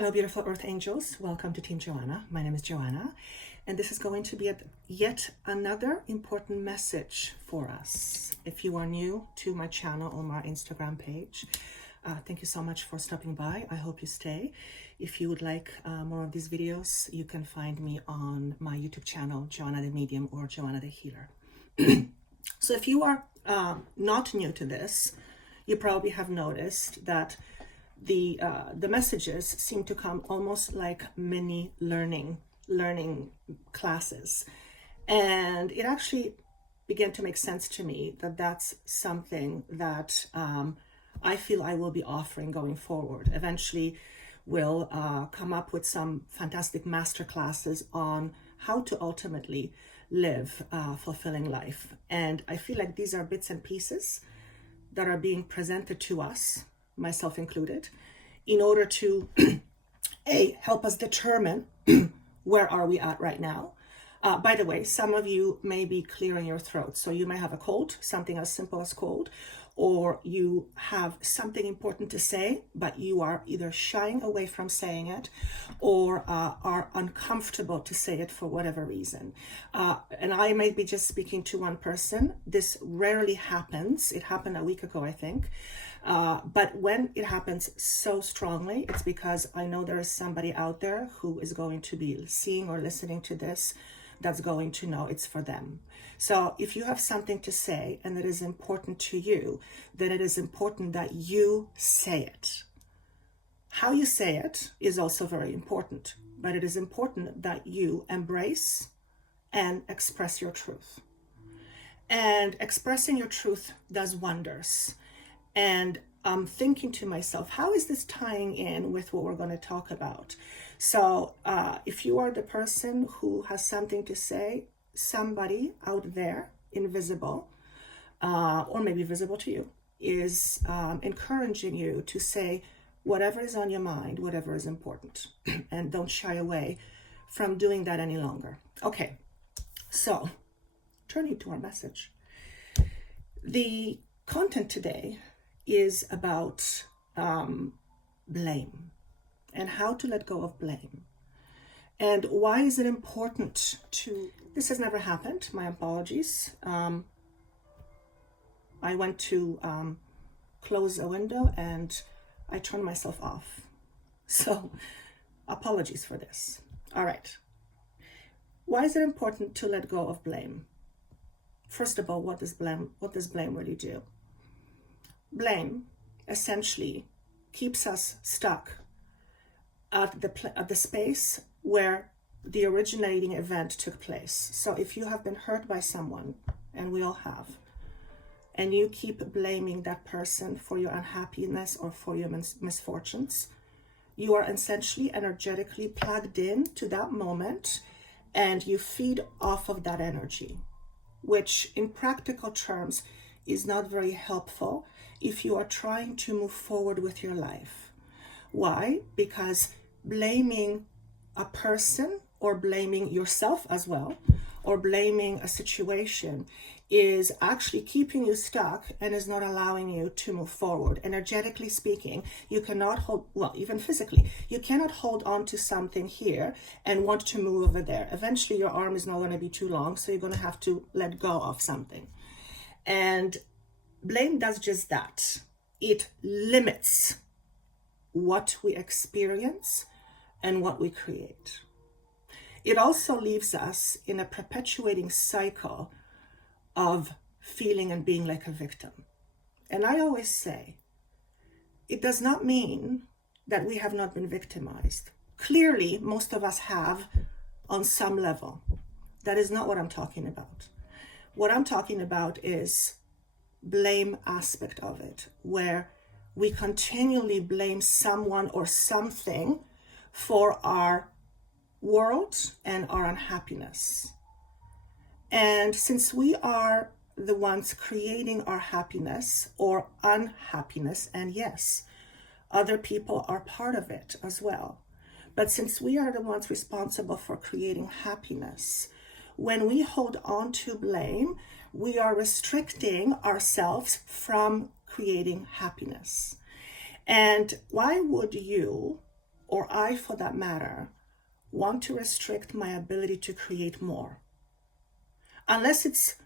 Hello, beautiful Earth Angels. Welcome to Team Joanna. My name is Joanna, and this is going to be yet another important message for us. If you are new to my channel or my Instagram page, thank you so much for stopping by. I hope you stay. If you would like more of these videos, you can find me on my YouTube channel, Joanna the Medium or Joanna the Healer. So if you are not new to this, you probably have noticed that the messages seem to come almost like mini learning classes, and it actually began to make sense to me that that's something that I feel I will be offering going forward. Eventually we'll come up with some fantastic master classes on how to ultimately live a fulfilling life, and I feel like these are bits and pieces that are being presented to us, myself included, in order to help us determine where are we at right now. By the way, some of you may be clearing your throat, so you may have a cold, something as simple as cold, or you have something important to say, but you are either shying away from saying it or are uncomfortable to say it for whatever reason. And I may be just speaking to one person. This rarely happens. It happened a week ago, I think. But when it happens so strongly, it's because I know there is somebody out there who is going to be seeing or listening to this that's going to know it's for them. So if you have something to say and it is important to you, then it is important that you say it. How you say it is also very important, but it is important that you embrace and express your truth. And expressing your truth does wonders. And I'm thinking to myself, how is this tying in with what we're going to talk about? So if you are the person who has something to say, somebody out there, invisible, or maybe visible to you, is encouraging you to say whatever is on your mind, whatever is important, and don't shy away from doing that any longer. Okay, so turning to our message. The content today is about blame and how to let go of blame. And why is it important to... This has never happened. My apologies. I went to close a window and I turned myself off. So apologies for this. All right. Why is it important to let go of blame? First of all, what does blame really do? Blame essentially keeps us stuck at the space where the originating event took place. So if you have been hurt by someone, and we all have, and you keep blaming that person for your unhappiness or for your misfortunes, you are essentially energetically plugged in to that moment, and you feed off of that energy, which in practical terms is not very helpful if you are trying to move forward with your life. Why? Because blaming a person or blaming yourself as well, or blaming a situation is actually keeping you stuck and is not allowing you to move forward. Energetically speaking, you cannot hold, well, even physically, you cannot hold on to something here and want to move over there. Eventually your arm is not going to be too long, so you're going to have to let go of something. And blame does just that. It limits what we experience and what we create. It also leaves us in a perpetuating cycle of feeling and being like a victim. And I always say, it does not mean that we have not been victimized. Clearly, most of us have on some level. That is not what I'm talking about. What I'm talking about is blame aspect of it, where we continually blame someone or something for our world and our unhappiness. And since we are the ones creating our happiness or unhappiness, and yes, other people are part of it as well, but since we are the ones responsible for creating happiness, when we hold on to blame, we are restricting ourselves from creating happiness. And why would you or I for that matter, want to restrict my ability to create more. Unless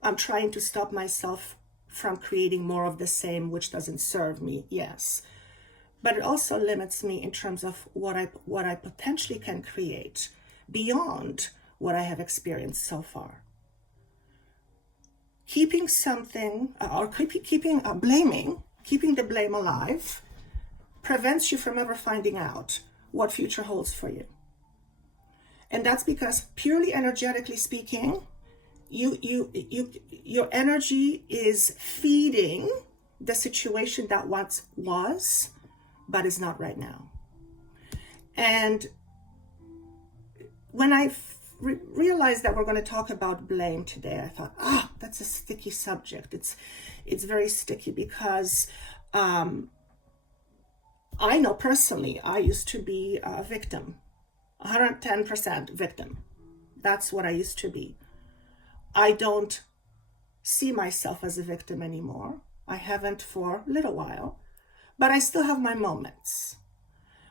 I'm trying to stop myself from creating more of the same, which doesn't serve me, yes. But it also limits me in terms of what I potentially can create beyond what I have experienced so far. Keeping something, or keeping the blame alive, prevents you from ever finding out what future holds for you. And that's because, purely energetically speaking, your energy is feeding the situation that once was, but is not right now. And when I realized that we're going to talk about blame today, I thought, that's a sticky subject. It's very sticky because I know personally, I used to be a victim, 110% victim. That's what I used to be. I don't see myself as a victim anymore. I haven't for a little while, but I still have my moments.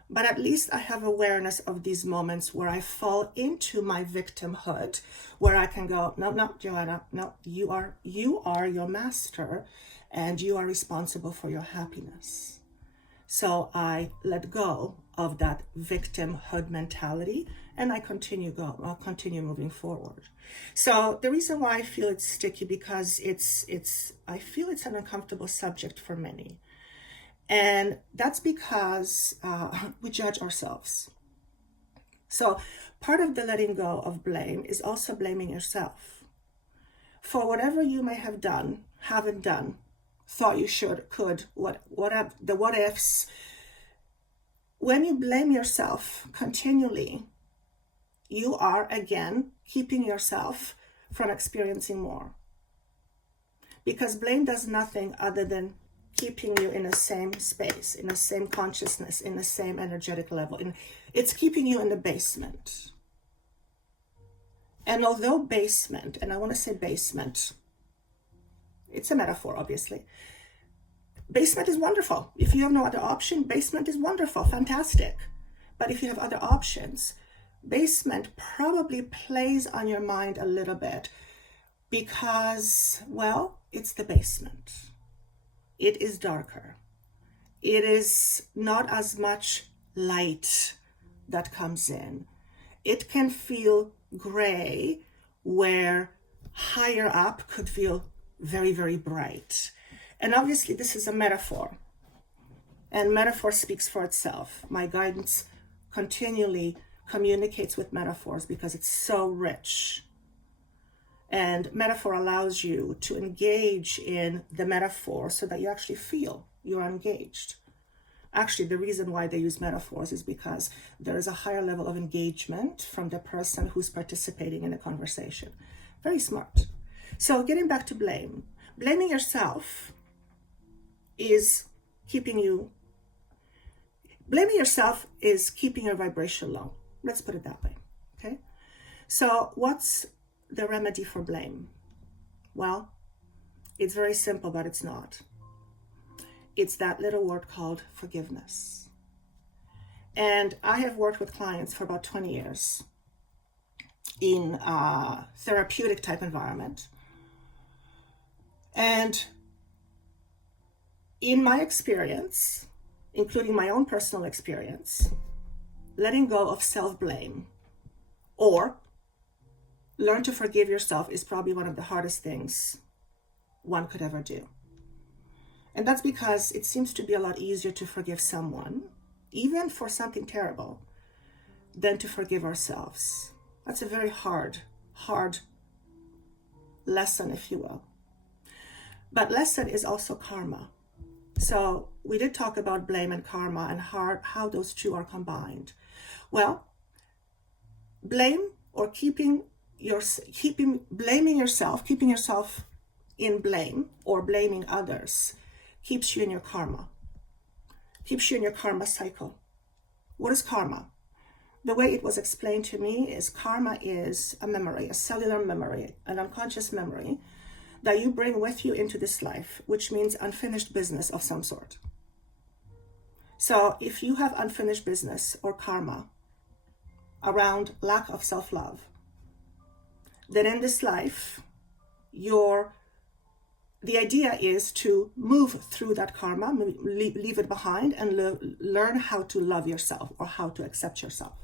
But at least I have awareness of these moments where I fall into my victimhood, where I can go, no, Joanna, no, you are your master and you are responsible for your happiness. So I let go of that victimhood mentality and I'll continue moving forward. So the reason why I feel it's sticky, because I feel it's an uncomfortable subject for many. And that's because we judge ourselves. So part of the letting go of blame is also blaming yourself for whatever you may have done, haven't done, thought you should, could, the what ifs. When you blame yourself continually, you are again keeping yourself from experiencing more. Because blame does nothing other than keeping you in the same space, in the same consciousness, in the same energetic level. It's keeping you in the basement. And although basement, and I want to say basement, it's a metaphor, obviously. Basement is wonderful. If you have no other option, basement is wonderful, fantastic. But if you have other options, basement probably plays on your mind a little bit because, well, it's the basement. It is darker. It is not as much light that comes in. It can feel gray where higher up could feel very, very bright. And obviously this is a metaphor. And metaphor speaks for itself. My guidance continually communicates with metaphors because it's so rich. And metaphor allows you to engage in the metaphor so that you actually feel you're engaged. Actually, the reason why they use metaphors is because there is a higher level of engagement from the person who's participating in the conversation. Very smart. So getting back to blame. Blaming yourself is keeping your vibration low. Let's put it that way, okay? So what's the remedy for blame? Well, it's very simple, but it's not. It's that little word called forgiveness. And I have worked with clients for about 20 years in a therapeutic type environment. And in my experience, including my own personal experience, letting go of self-blame or learn to forgive yourself is probably one of the hardest things one could ever do. And that's because it seems to be a lot easier to forgive someone, even for something terrible, than to forgive ourselves. That's a very hard lesson, if you will. But lesson is also karma. So we did talk about blame and karma and how those two are combined. Well, blame or keeping yourself in blame or blaming others keeps you in your karma, keeps you in your karma cycle. What is karma? The way it was explained to me is karma is a memory, a cellular memory, an unconscious memory that you bring with you into this life, which means unfinished business of some sort. So if you have unfinished business or karma around lack of self-love, then in this life, the idea is to move through that karma, leave it behind, and learn how to love yourself or how to accept yourself.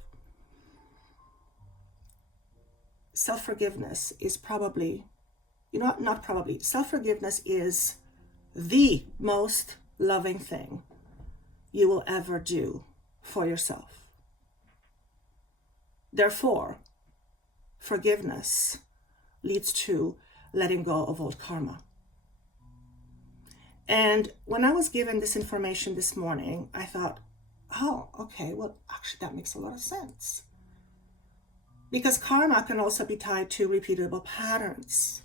Self-forgiveness is probably, not probably, self-forgiveness is the most loving thing you will ever do for yourself. Therefore, forgiveness leads to letting go of old karma. And when I was given this information this morning, I thought, oh, okay, well, actually, that makes a lot of sense. Because karma can also be tied to repeatable patterns.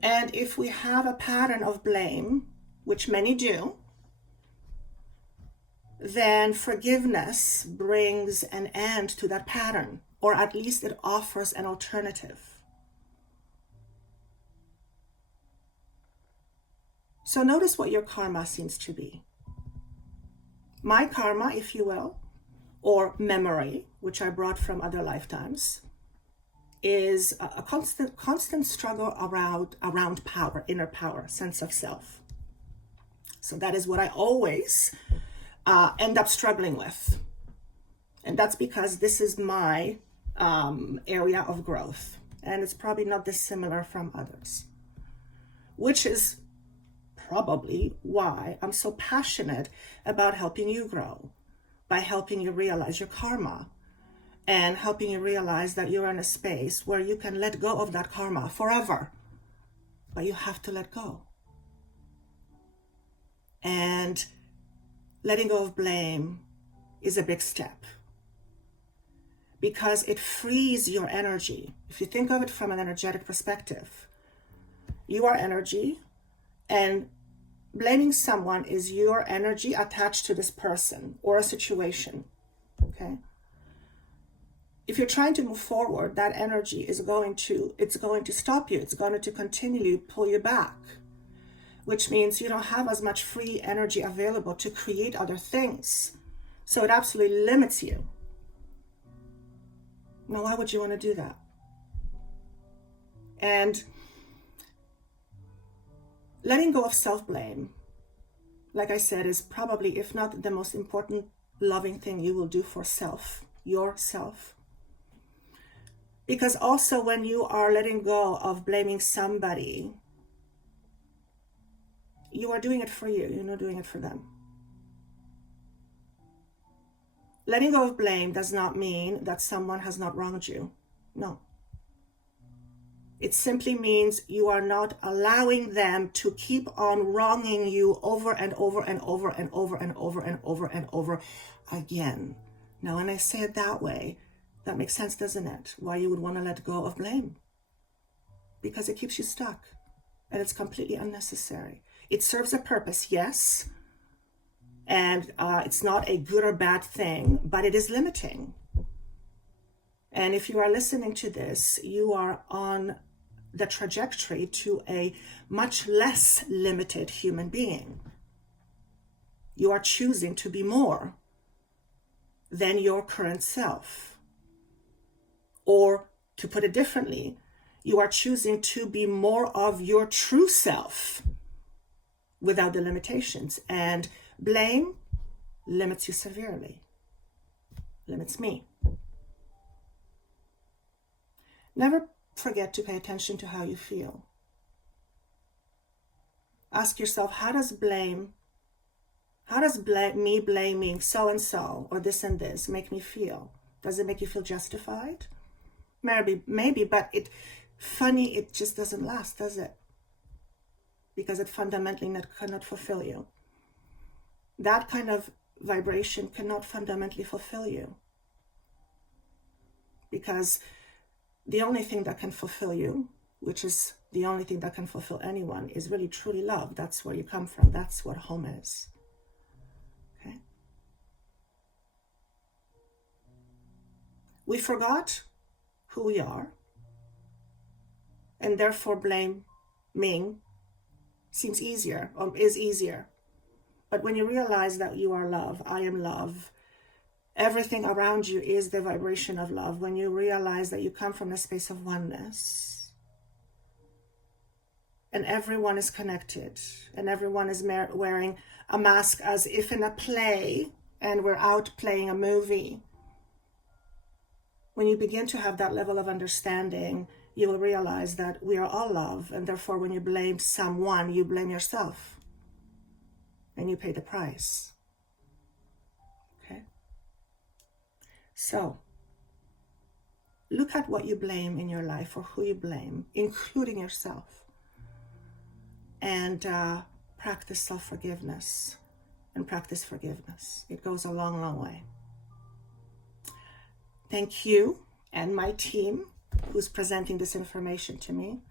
And if we have a pattern of blame, which many do, then forgiveness brings an end to that pattern, or at least it offers an alternative. So notice what your karma seems to be. My karma, if you will, or memory, which I brought from other lifetimes, is a constant struggle around power, inner power, sense of self. So that is what I always end up struggling with. And that's because this is my area of growth. And it's probably not dissimilar from others, which is probably why I'm so passionate about helping you grow, by helping you realize your karma and helping you realize that you're in a space where you can let go of that karma forever, but you have to let go. And letting go of blame is a big step because it frees your energy. If you think of it from an energetic perspective, you are energy, and blaming someone is your energy attached to this person or a situation, okay? If you're trying to move forward, that energy is going to stop you. It's going to continually pull you back, which means you don't have as much free energy available to create other things. So it absolutely limits you. Now, why would you want to do that? And letting go of self-blame, like I said, is probably, if not the most important loving thing you will do for yourself. Because also when you are letting go of blaming somebody, you are doing it for you. You're not doing it for them. Letting go of blame does not mean that someone has not wronged you. No. It simply means you are not allowing them to keep on wronging you over and over and over and over and over and over and over again. Now, when I say it that way, that makes sense, doesn't it? Why you would want to let go of blame. Because it keeps you stuck and it's completely unnecessary. It serves a purpose, yes, and it's not a good or bad thing, but it is limiting. And if you are listening to this, you are on the trajectory to a much less limited human being. You are choosing to be more than your current self. Or to put it differently, you are choosing to be more of your true self without the limitations. And blame limits you severely, limits me. Never forget to pay attention to how you feel. Ask yourself, how does me blaming so-and-so or this and this make me feel? Does it make you feel justified? Maybe, but it just doesn't last, does it? Because it fundamentally cannot fulfill you. That kind of vibration cannot fundamentally fulfill you. Because the only thing that can fulfill you, which is the only thing that can fulfill anyone, is really truly love. That's where you come from. That's what home is. Okay? We forgot who we are, and therefore blaming seems easier, or is easier. But when you realize that you are love, I am love, everything around you is the vibration of love. When you realize that you come from a space of oneness, and everyone is connected, and everyone is wearing a mask as if in a play, and we're out playing a movie. When you begin to have that level of understanding, you will realize that we are all love, and therefore when you blame someone, you blame yourself, and you pay the price. Okay? So, look at what you blame in your life, or who you blame, including yourself, and practice self-forgiveness and practice forgiveness. It goes a long, long way. Thank you and my team who's presenting this information to me.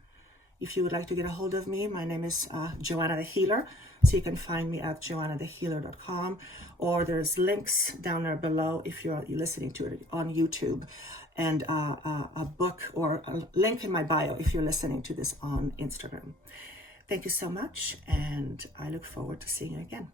If you would like to get a hold of me, my name is Joanna the Healer. So you can find me at joannathehealer.com, or there's links down there below if you're listening to it on YouTube, and a book or a link in my bio if you're listening to this on Instagram. Thank you so much, and I look forward to seeing you again.